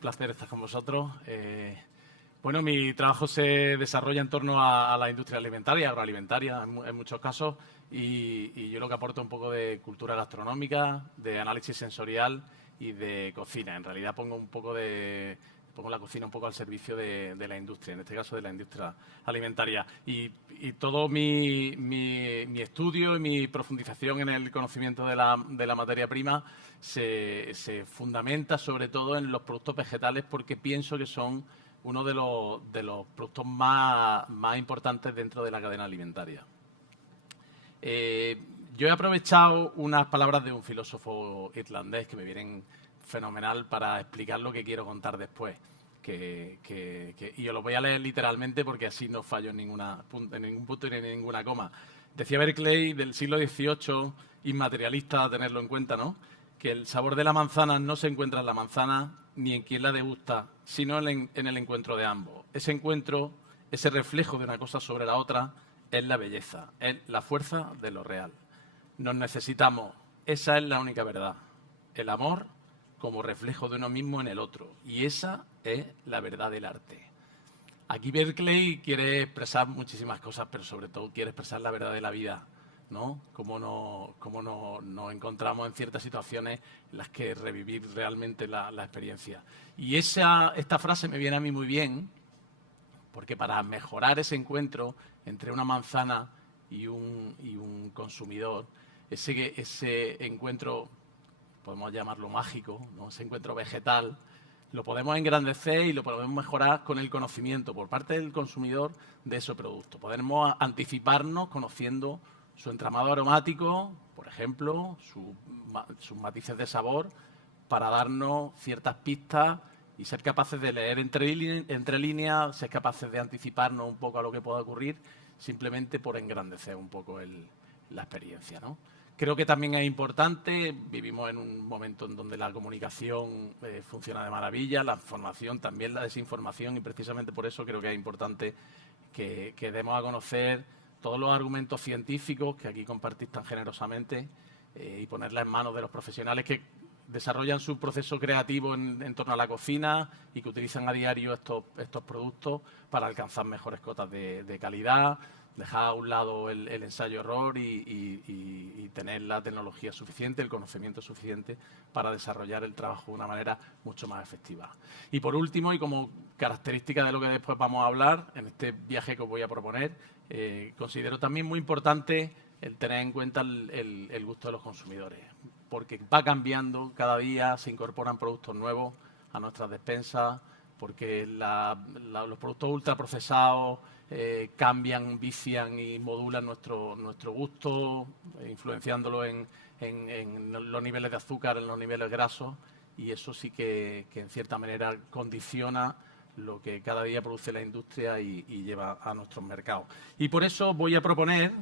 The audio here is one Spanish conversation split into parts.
placer estar con vosotros. Bueno, mi trabajo se desarrolla en torno a la industria alimentaria, agroalimentaria en muchos casos, y yo lo que aporto un poco de cultura gastronómica, de análisis sensorial y de cocina. En realidad pongo la cocina un poco al servicio de la industria, en este caso de la industria alimentaria. Y todo mi estudio y mi profundización en el conocimiento de la materia prima se fundamenta sobre todo en los productos vegetales, porque pienso que son uno de los productos más importantes dentro de la cadena alimentaria. Yo he aprovechado unas palabras de un filósofo irlandés que me vienen fenomenal para explicar lo que quiero contar después. Y os lo voy a leer literalmente porque así no fallo en ningún punto ni en ninguna coma. Decía Berkeley, del siglo XVIII, inmaterialista, a tenerlo en cuenta, ¿no?, que el sabor de la manzana no se encuentra en la manzana ni en quien la degusta, sino en el encuentro de ambos. Ese encuentro, ese reflejo de una cosa sobre la otra, es la belleza, es la fuerza de lo real. Nos necesitamos, esa es la única verdad. El amor como reflejo de uno mismo en el otro. Y esa es la verdad del arte. Aquí Berkeley quiere expresar muchísimas cosas, pero sobre todo quiere expresar la verdad de la vida, ¿no? Cómo nos encontramos en ciertas situaciones en las que revivir realmente la experiencia. Y esta frase me viene a mí muy bien, porque para mejorar ese encuentro entre una manzana y un consumidor, ese encuentro, podemos llamarlo mágico, ¿no?, ese encuentro vegetal, lo podemos engrandecer y lo podemos mejorar con el conocimiento por parte del consumidor de ese producto. Podemos anticiparnos conociendo su entramado aromático, por ejemplo, sus matices de sabor, para darnos ciertas pistas y ser capaces de leer entre líneas, ser capaces de anticiparnos un poco a lo que pueda ocurrir, simplemente por engrandecer un poco la experiencia, ¿no? Creo que también es importante, vivimos en un momento en donde la comunicación funciona de maravilla, la información, también la desinformación, y precisamente por eso creo que es importante que demos a conocer todos los argumentos científicos que aquí compartís tan generosamente y ponerla en manos de los profesionales que desarrollan su proceso creativo en torno a la cocina y que utilizan a diario estos productos para alcanzar mejores cotas de calidad, dejar a un lado el ensayo-error y tener la tecnología suficiente, el conocimiento suficiente para desarrollar el trabajo de una manera mucho más efectiva. Y por último, y como característica de lo que después vamos a hablar, en este viaje que os voy a proponer, considero también muy importante el tener en cuenta el gusto de los consumidores, porque va cambiando cada día, se incorporan productos nuevos a nuestras despensas, porque los productos ultraprocesados cambian, vician y modulan nuestro gusto, influenciándolo en los niveles de azúcar, en los niveles grasos, y eso sí que en cierta manera condiciona lo que cada día produce la industria y lleva a nuestros mercados. Y por eso voy a proponer,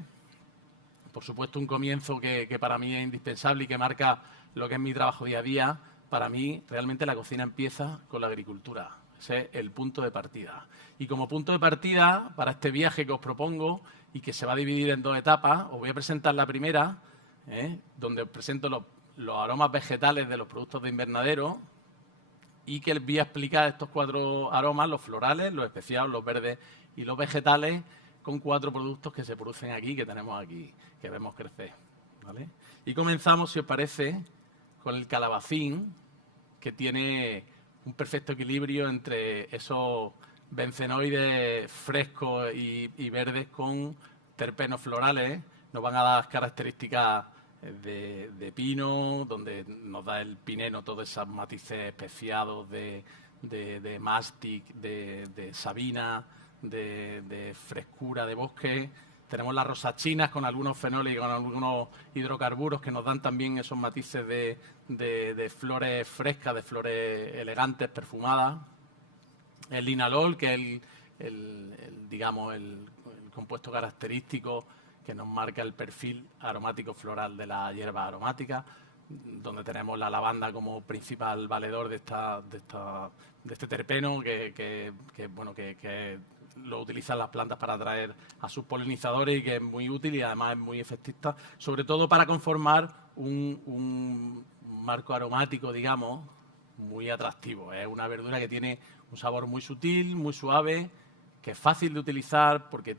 por supuesto, un comienzo que para mí es indispensable y que marca lo que es mi trabajo día a día. Para mí, realmente la cocina empieza con la agricultura. Ese es el punto de partida. Y como punto de partida, para este viaje que os propongo y que se va a dividir en 2 etapas, os voy a presentar la primera, donde os presento los aromas vegetales de los productos de invernadero, y que les voy a explicar estos 4 aromas, los florales, los especiados, los verdes y los vegetales, con 4 productos que se producen aquí, que tenemos aquí, que vemos crecer, ¿vale? Y comenzamos, si os parece, con el calabacín, que tiene un perfecto equilibrio entre esos bencenoides frescos y verdes con terpenos florales. Nos van a dar características de pino, donde nos da el pineno todos esos matices especiados de mástic, de sabina, de frescura de bosque. Tenemos las rosachinas con algunos fenoles y con algunos hidrocarburos que nos dan también esos matices de flores frescas, de flores elegantes, perfumadas. El linalol, que es el compuesto característico que nos marca el perfil aromático floral de la hierba aromática, donde tenemos la lavanda como principal valedor de este terpeno que lo utilizan las plantas para atraer a sus polinizadores y que es muy útil y además es muy efectista, sobre todo para conformar un marco aromático, digamos, muy atractivo. Es una verdura que tiene un sabor muy sutil, muy suave, que es fácil de utilizar porque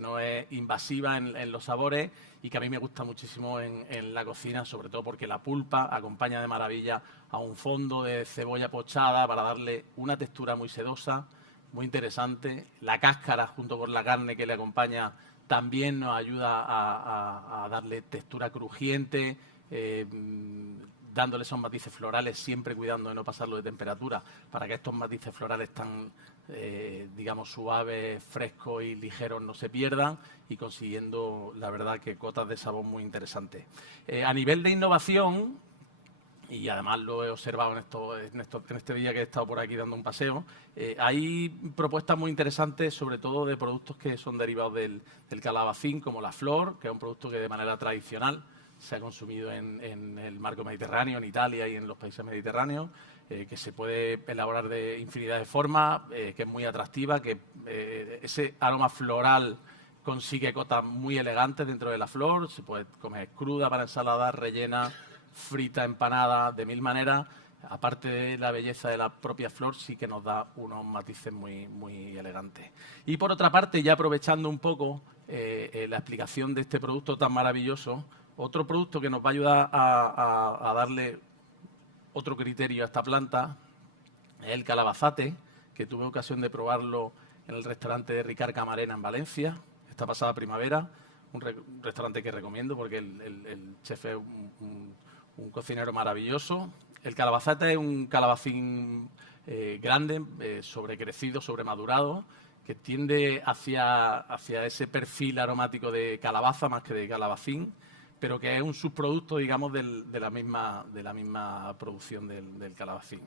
no es invasiva en los sabores y que a mí me gusta muchísimo en la cocina, sobre todo porque la pulpa acompaña de maravilla a un fondo de cebolla pochada para darle una textura muy sedosa, muy interesante. La cáscara junto con la carne que le acompaña también nos ayuda a darle textura crujiente, dándole esos matices florales, siempre cuidando de no pasarlo de temperatura, para que estos matices florales tan, digamos, suaves, frescos y ligeros no se pierdan y consiguiendo, la verdad, que cotas de sabor muy interesantes. A nivel de innovación, y además lo he observado en este día que he estado por aquí dando un paseo, hay propuestas muy interesantes, sobre todo de productos que son derivados del calabacín, como la flor, que es un producto que de manera tradicional se ha consumido en el marco mediterráneo, en Italia y en los países mediterráneos, que se puede elaborar de infinidad de formas, que es muy atractiva, que ese aroma floral consigue cotas muy elegantes dentro de la flor, se puede comer cruda para ensaladas, rellena, frita, empanada, de mil maneras. Aparte de la belleza de la propia flor, sí que nos da unos matices muy, muy elegantes. Y por otra parte, ya aprovechando un poco la explicación de este producto tan maravilloso, otro producto que nos va a ayudar a darle otro criterio a esta planta es el calabazate, que tuve ocasión de probarlo en el restaurante de Ricard Camarena en Valencia, esta pasada primavera, un restaurante que recomiendo porque el chef es un cocinero maravilloso. El calabazate es un calabacín grande, sobrecrecido, sobremadurado, que tiende hacia ese perfil aromático de calabaza más que de calabacín, pero que es un subproducto, digamos, de la misma producción del calabacín.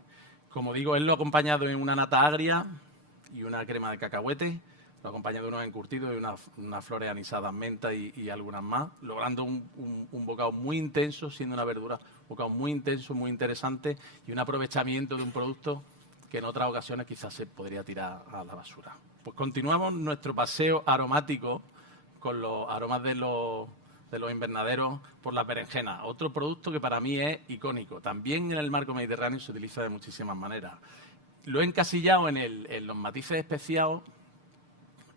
Como digo, él lo ha acompañado en una nata agria y una crema de cacahuete, lo acompaña de unos encurtidos y unas flores anisadas, menta y algunas más, logrando un bocado muy intenso, siendo una verdura, un bocado muy intenso, muy interesante y un aprovechamiento de un producto que en otras ocasiones quizás se podría tirar a la basura. Pues continuamos nuestro paseo aromático con los aromas de los invernaderos por las berenjenas. Otro producto que para mí es icónico. También en el marco mediterráneo se utiliza de muchísimas maneras. Lo he encasillado en los matices especiados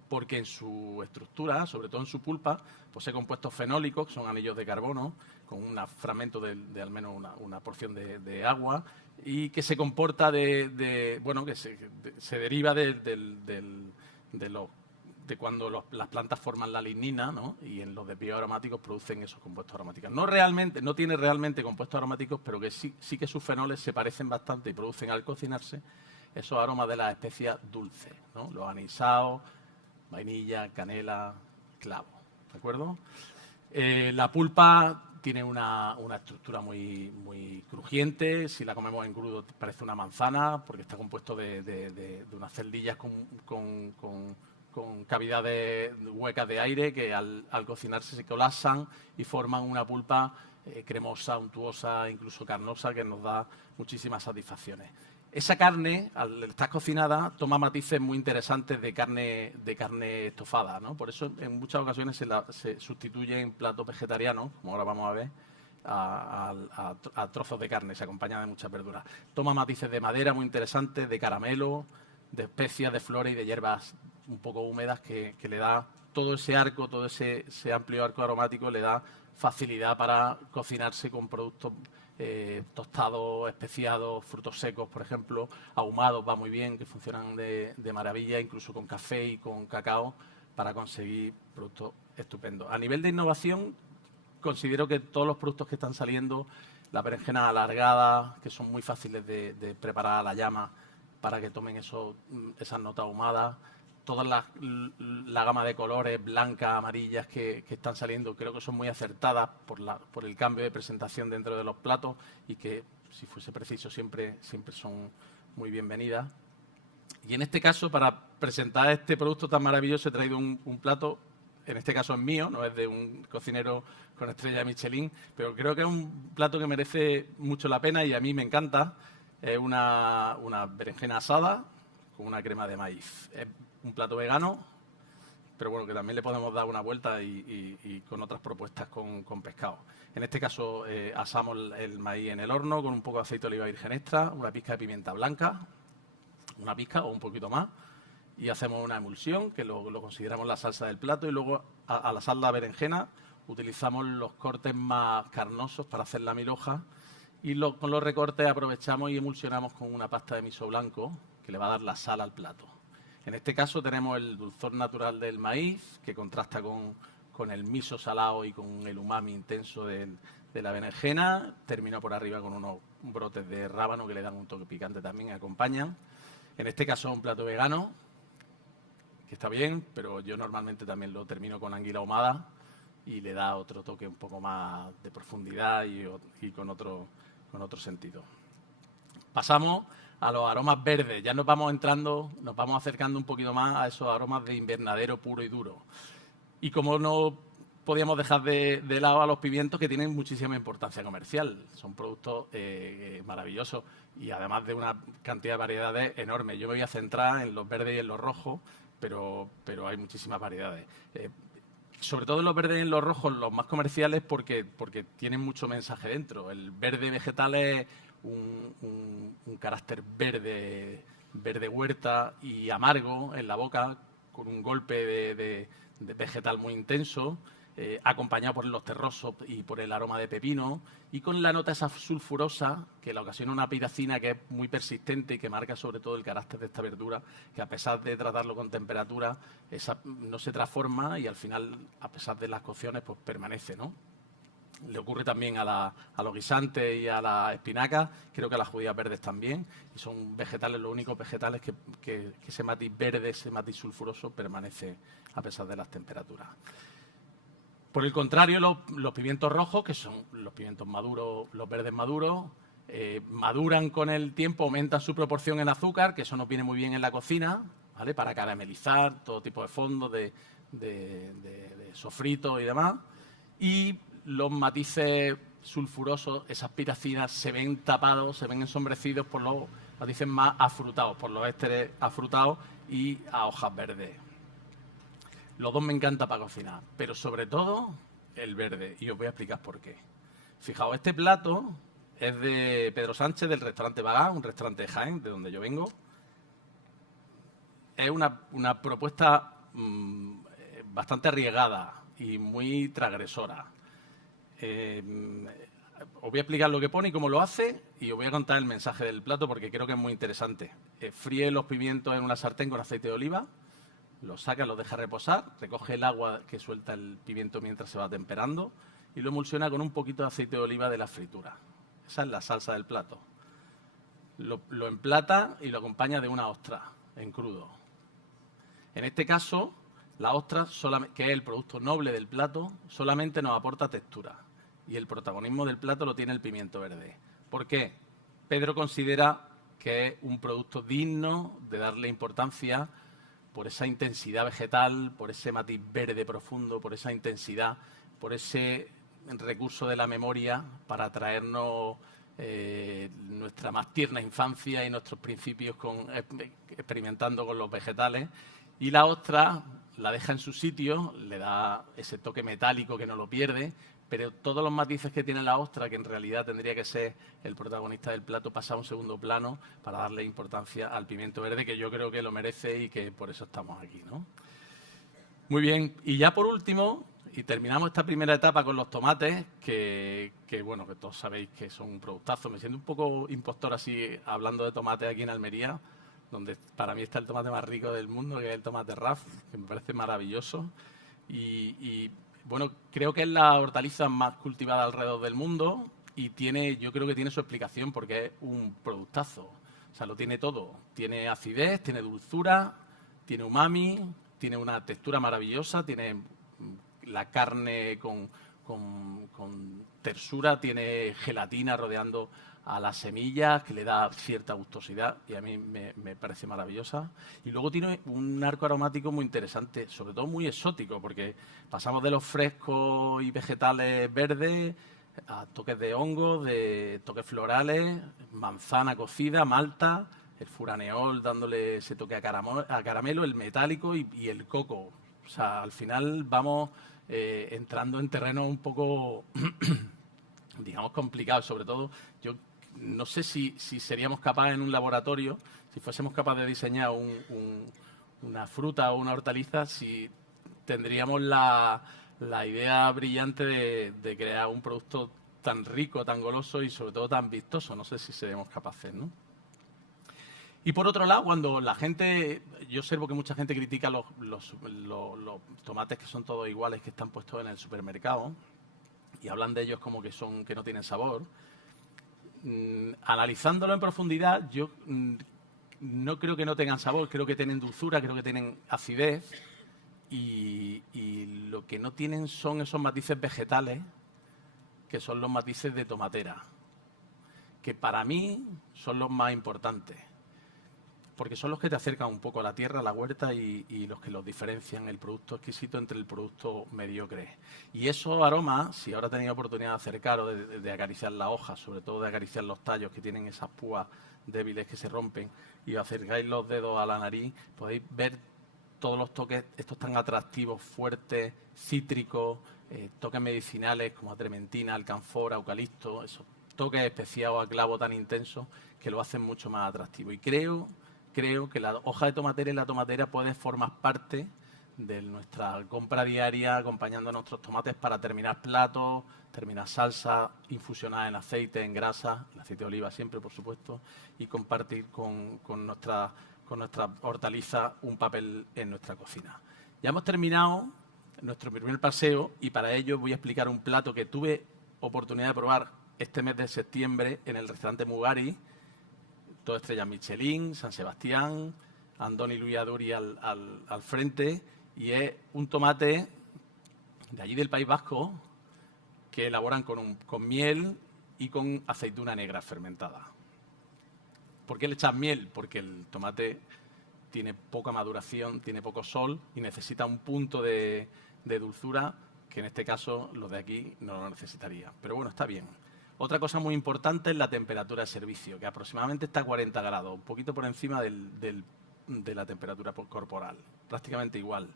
porque en su estructura, sobre todo en su pulpa, posee compuestos fenólicos, que son anillos de carbono, con un fragmento de al menos una porción de agua, y que se comporta bueno, que se deriva de cuando las plantas forman la lignina, ¿no? Y en los desvíos aromáticos producen esos compuestos aromáticos. No tiene realmente compuestos aromáticos, pero que sí que sus fenoles se parecen bastante y producen al cocinarse esos aromas de las especias dulces, ¿no? Los anisados, vainilla, canela, clavo, ¿de acuerdo? La pulpa tiene una estructura muy crujiente. Si la comemos en crudo parece una manzana porque está compuesto de unas celdillas con cavidades huecas de aire que al cocinarse se colapsan y forman una pulpa cremosa, untuosa, incluso carnosa, que nos da muchísimas satisfacciones. Esa carne, al estar cocinada, toma matices muy interesantes de carne estofada, ¿no? Por eso en muchas ocasiones se sustituye en platos vegetarianos, como ahora vamos a ver, a trozos de carne, se acompaña de muchas verduras. Toma matices de madera muy interesantes, de caramelo, de especias, de flores y de hierbas un poco húmedas que le da todo ese arco, todo ese amplio arco aromático, le da facilidad para cocinarse con productos tostados, especiados, frutos secos, por ejemplo, ahumados va muy bien, que funcionan de maravilla, incluso con café y con cacao, para conseguir productos estupendos. A nivel de innovación, considero que todos los productos que están saliendo, las berenjenas alargadas, que son muy fáciles de preparar a la llama para que tomen esas notas ahumadas, toda la gama de colores blancas, amarillas que están saliendo, creo que son muy acertadas por el cambio de presentación dentro de los platos y que, si fuese preciso, siempre son muy bienvenidas. Y en este caso, para presentar este producto tan maravilloso, he traído un plato, en este caso es mío, no es de un cocinero con estrella Michelin, pero creo que es un plato que merece mucho la pena y a mí me encanta. Es una berenjena asada con una crema de maíz. Es un plato vegano pero bueno, que también le podemos dar una vuelta y con otras propuestas con pescado. En este caso asamos el maíz en el horno con un poco de aceite de oliva virgen extra, una pizca de pimienta blanca, una pizca o un poquito más, y hacemos una emulsión que lo consideramos la salsa del plato, y luego al asar la berenjena utilizamos los cortes más carnosos para hacer la milhoja, y con los recortes aprovechamos y emulsionamos con una pasta de miso blanco que le va a dar la sal al plato. En este caso tenemos el dulzor natural del maíz, que contrasta con el miso salado y con el umami intenso de la berenjena. Termino por arriba con unos brotes de rábano que le dan un toque picante también, acompañan. En este caso es un plato vegano, que está bien, pero yo normalmente también lo termino con anguila ahumada y le da otro toque un poco más de profundidad y con otro sentido. Pasamos a los aromas verdes. Ya nos vamos acercando un poquito más a esos aromas de invernadero puro y duro. Y como no podíamos dejar de lado a los pimientos, que tienen muchísima importancia comercial. Son productos maravillosos y además de una cantidad de variedades enormes. Yo me voy a centrar en los verdes y en los rojos, pero hay muchísimas variedades. Sobre todo en los verdes y en los rojos, los más comerciales, porque tienen mucho mensaje dentro. El verde vegetal es un carácter verde huerta y amargo en la boca, con un golpe de vegetal muy intenso, acompañado por los terrosos y por el aroma de pepino, y con la nota esa sulfurosa que la ocasiona una piracina que es muy persistente y que marca sobre todo el carácter de esta verdura, que a pesar de tratarlo con temperatura, no se transforma y al final, a pesar de las cocciones, pues permanece, ¿no? Le ocurre también a los guisantes y a las espinacas, creo que a las judías verdes también, y son vegetales, los únicos vegetales que ese matiz verde, ese matiz sulfuroso permanece a pesar de las temperaturas. Por el contrario, los pimientos rojos, que son los pimientos maduros, los verdes maduros, maduran con el tiempo, aumentan su proporción en azúcar, que eso nos viene muy bien en la cocina, ¿vale? Para caramelizar todo tipo de fondos, de sofritos y demás. Y los matices sulfurosos, esas piracinas, se ven tapados, se ven ensombrecidos por los matices más afrutados, por los ésteres afrutados y a hojas verdes. Los dos me encantan para cocinar, pero sobre todo el verde, y os voy a explicar por qué. Fijaos, este plato es de Pedro Sánchez, del restaurante Bagá, un restaurante de Jaén, de donde yo vengo. Es una propuesta bastante arriesgada y muy transgresora. Os voy a explicar lo que pone y cómo lo hace, y os voy a contar el mensaje del plato porque creo que es muy interesante. Fríe los pimientos en una sartén con aceite de oliva, los saca, los deja reposar, recoge el agua que suelta el pimiento mientras se va temperando y lo emulsiona con un poquito de aceite de oliva de la fritura. Esa es la salsa del plato. Lo emplata y lo acompaña de una ostra en crudo. En este caso, la ostra, que es el producto noble del plato, solamente nos aporta textura. Y el protagonismo del plato lo tiene el pimiento verde. ¿Por qué? Pedro considera que es un producto digno de darle importancia por esa intensidad vegetal, por ese matiz verde profundo, por esa intensidad, por ese recurso de la memoria para traernos nuestra más tierna infancia y nuestros principios experimentando con los vegetales. Y la ostra la deja en su sitio, le da ese toque metálico que no lo pierde, pero todos los matices que tiene la ostra, que en realidad tendría que ser el protagonista del plato, pasa a un segundo plano para darle importancia al pimiento verde, que yo creo que lo merece y que por eso estamos aquí, ¿no? Muy bien, y ya por último, y terminamos esta primera etapa con los tomates, que bueno, que todos sabéis que son un productazo. Me siento un poco impostor así hablando de tomates aquí en Almería, donde para mí está el tomate más rico del mundo, que es el tomate RAF, que me parece maravilloso. Y bueno, creo que es la hortaliza más cultivada alrededor del mundo y yo creo que tiene su explicación porque es un productazo. O sea, lo tiene todo. Tiene acidez, tiene dulzura, tiene umami, tiene una textura maravillosa, tiene la carne con tersura, tiene gelatina rodeando a las semillas, que le da cierta gustosidad y a mí me parece maravillosa. Y luego tiene un arco aromático muy interesante, sobre todo muy exótico, porque pasamos de los frescos y vegetales verdes a toques de hongos, de toques florales, manzana cocida, malta, el furaneol dándole ese toque a caramelo, el metálico y el coco, O sea, al final vamos entrando en terreno un poco, digamos, complicado. Sobre todo, yo no sé si seríamos capaces en un laboratorio, si fuésemos capaces de diseñar una fruta o una hortaliza, si tendríamos la idea brillante de crear un producto tan rico, tan goloso y sobre todo tan vistoso. No sé si seremos capaces, ¿no? Y por otro lado, cuando la gente, yo observo que mucha gente critica los tomates que son todos iguales, que están puestos en el supermercado, y hablan de ellos como que no tienen sabor. Analizándolo en profundidad, yo no creo que no tengan sabor, creo que tienen dulzura, creo que tienen acidez, y lo que no tienen son esos matices vegetales, que son los matices de tomatera, que para mí son los más importantes, porque son los que te acercan un poco a la tierra, a la huerta, y los que los diferencian el producto exquisito entre el producto mediocre. Y esos aromas, si ahora tenéis oportunidad de acercaros, de acariciar las hojas, sobre todo de acariciar los tallos que tienen esas púas débiles que se rompen, y acercáis los dedos a la nariz, podéis ver todos los toques, estos tan atractivos, fuertes, cítricos, toques medicinales como trementina, alcanfora, eucalipto, esos toques especiados a clavo tan intensos que lo hacen mucho más atractivo. Y creo que la hoja de tomatera y la tomatera puede formar parte de nuestra compra diaria, acompañando a nuestros tomates para terminar platos, terminar salsas, infusionadas en aceite, en grasa, el aceite de oliva siempre, por supuesto, y compartir con nuestra hortaliza un papel en nuestra cocina. Ya hemos terminado nuestro primer paseo y para ello voy a explicar un plato que tuve oportunidad de probar este mes de septiembre en el restaurante Mugari, todo estrellas Michelin, San Sebastián, Andoni Luis Aduri al frente, y es un tomate de allí del País Vasco que elaboran con miel y con aceituna negra fermentada. ¿Por qué le echas miel? Porque el tomate tiene poca maduración, tiene poco sol y necesita un punto de dulzura que en este caso los de aquí no lo necesitaría. Pero bueno, está bien. Otra cosa muy importante es la temperatura de servicio, que aproximadamente está a 40 grados, un poquito por encima de la temperatura corporal, prácticamente igual.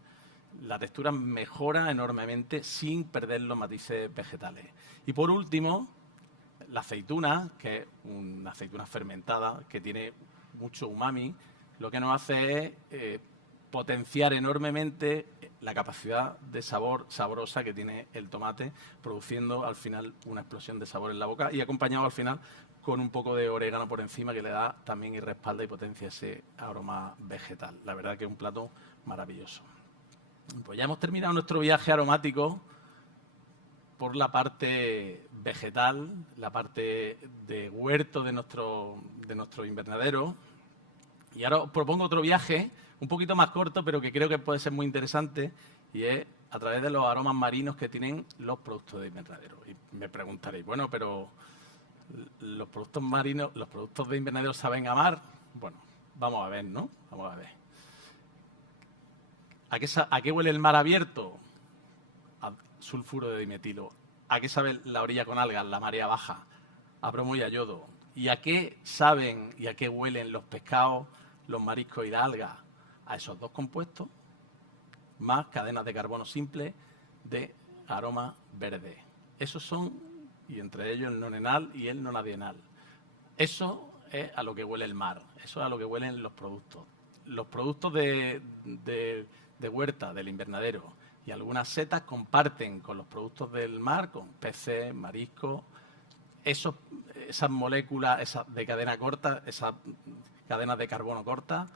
La textura mejora enormemente sin perder los matices vegetales. Y por último, la aceituna, que es una aceituna fermentada, que tiene mucho umami, lo que nos hace es potenciar enormemente la capacidad de sabor sabrosa que tiene el tomate, produciendo al final una explosión de sabor en la boca y acompañado al final con un poco de orégano por encima que le da también y respalda y potencia ese aroma vegetal. La verdad que es un plato maravilloso. Pues ya hemos terminado nuestro viaje aromático por la parte vegetal, la parte de huerto de nuestro invernadero. Y ahora os propongo otro viaje, un poquito más corto, pero que creo que puede ser muy interesante, y es a través de los aromas marinos que tienen los productos de invernadero. Y me preguntaréis, bueno, pero ¿los productos marinos, los productos de invernadero saben a mar? Bueno, vamos a ver, ¿no? Vamos a ver. ¿A qué huele el mar abierto? A sulfuro de dimetilo. ¿A qué sabe la orilla con algas, la marea baja? A bromo y a yodo. ¿Y a qué saben y a qué huelen los pescados, los mariscos y la alga? A esos dos compuestos, más cadenas de carbono simple de aroma verde. Esos son, y entre ellos el nonenal y el nonadienal. Eso es a lo que huele el mar, eso es a lo que huelen los productos. Los productos de huerta, del invernadero, y algunas setas comparten con los productos del mar, con peces, mariscos, esas moléculas de cadena corta, esas cadenas de carbono corta,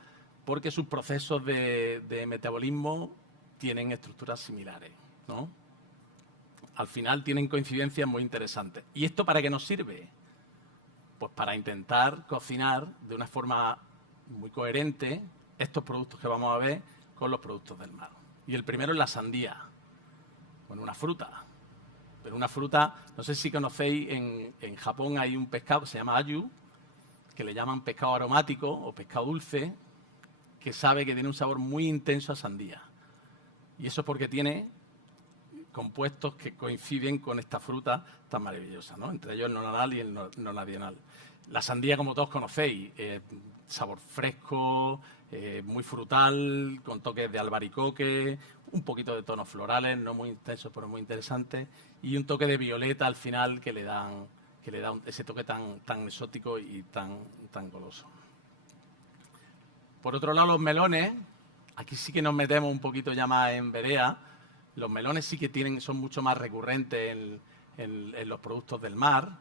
porque sus procesos de metabolismo tienen estructuras similares, ¿no? Al final tienen coincidencias muy interesantes. ¿Y esto para qué nos sirve? Pues para intentar cocinar de una forma muy coherente estos productos que vamos a ver con los productos del mar. Y el primero es la sandía, bueno, una fruta. Pero una fruta, no sé si conocéis, en Japón hay un pescado que se llama ayu, que le llaman pescado aromático o pescado dulce, que sabe que tiene un sabor muy intenso a sandía. Y eso es porque tiene compuestos que coinciden con esta fruta tan maravillosa, ¿no? Entre ellos el nonanal y el nonadienal. La sandía, como todos conocéis, sabor fresco, muy frutal, con toques de albaricoque, un poquito de tonos florales, no muy intensos, pero muy interesantes, y un toque de violeta al final que le da ese toque tan exótico y tan goloso. Por otro lado, los melones, aquí sí que nos metemos un poquito ya más en vereda. Los melones sí que son mucho más recurrentes en los productos del mar,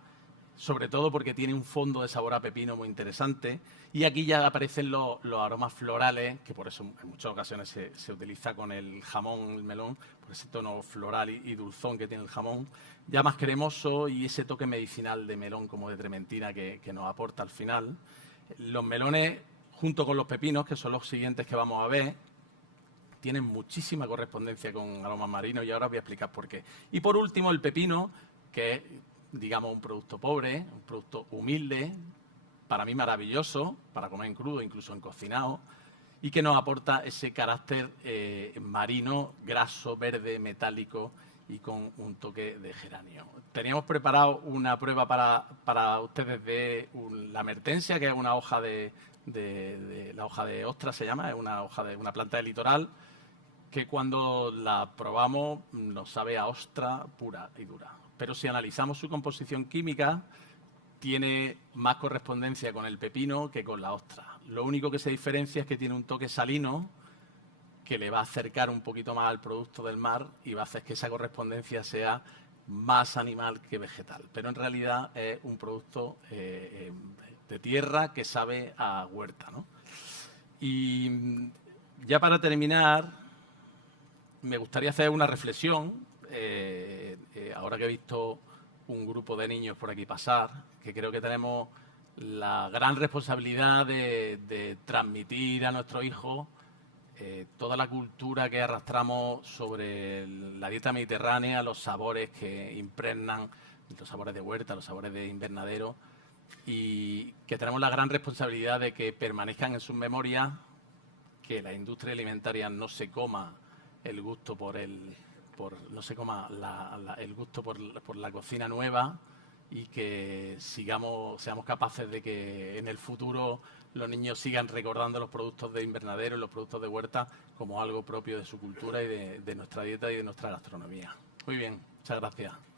sobre todo porque tiene un fondo de sabor a pepino muy interesante. Y aquí ya aparecen los aromas florales, que por eso en muchas ocasiones se utiliza con el jamón, el melón, por ese tono floral y dulzón que tiene el jamón, ya más cremoso y ese toque medicinal de melón como de trementina que nos aporta al final. Los melones, junto con los pepinos, que son los siguientes que vamos a ver, tienen muchísima correspondencia con aromas marinos y ahora os voy a explicar por qué. Y por último, el pepino, que es, digamos, un producto pobre, un producto humilde, para mí maravilloso, para comer en crudo, incluso en cocinado, y que nos aporta ese carácter marino, graso, verde, metálico y con un toque de geranio. Teníamos preparado una prueba para ustedes de la mertensia, que es una hoja la hoja de ostra se llama, es una hoja de una planta de litoral, que cuando la probamos nos sabe a ostra pura y dura. Pero si analizamos su composición química, tiene más correspondencia con el pepino que con la ostra. Lo único que se diferencia es que tiene un toque salino que le va a acercar un poquito más al producto del mar y va a hacer que esa correspondencia sea más animal que vegetal. Pero en realidad es un producto de tierra que sabe a huerta, ¿no? Y ya para terminar, me gustaría hacer una reflexión, ahora que he visto un grupo de niños por aquí pasar, que creo que tenemos la gran responsabilidad de transmitir a nuestros hijos toda la cultura que arrastramos sobre la dieta mediterránea, los sabores que impregnan, los sabores de huerta, los sabores de invernadero, y que tenemos la gran responsabilidad de que permanezcan en sus memorias, que la industria alimentaria no se coma el gusto el gusto por la cocina nueva, y que seamos capaces de que en el futuro los niños sigan recordando los productos de invernadero y los productos de huerta como algo propio de su cultura y de nuestra dieta y de nuestra gastronomía. Muy bien, muchas gracias.